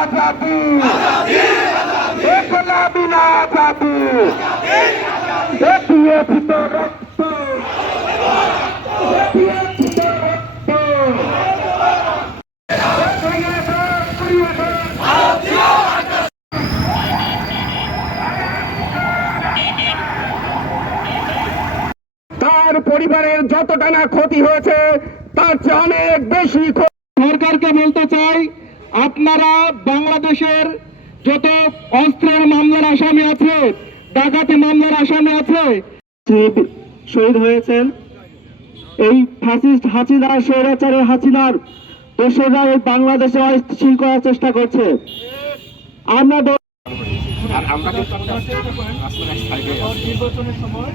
Azadi ইনকলাবী Azadi ATF তো রক্ত তার পরিবারের যতটা না ক্ষতি হয়েছে তার চেয়ে অনেক বেশি। সরকারকে বলতে চাই, আপনারা বাংলাদেশের যত অস্ত্রের মামলার আসামি আছে, ডাকাতি মামলার আসামি আছে, শহীদ হয়েছেন। এই ফ্যাসিস্ট হাসিনা, স্বৈরাচারী হাসিনার দোসররা এই বাংলাদেশে অস্থিতিশীল করার চেষ্টা করছে। আমরা নির্বাচনের সময়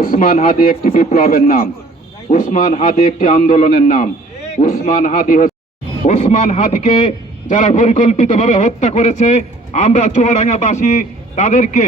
উসমান হাদি একটি বিপ্লবের নাম, উসমান হাদি একটি আন্দোলনের নাম। উসমান হাদিকে যারা পরিকল্পিতভাবে হত্যা করেছে, আমরা চুয়াডাঙ্গাবাসী তাদেরকে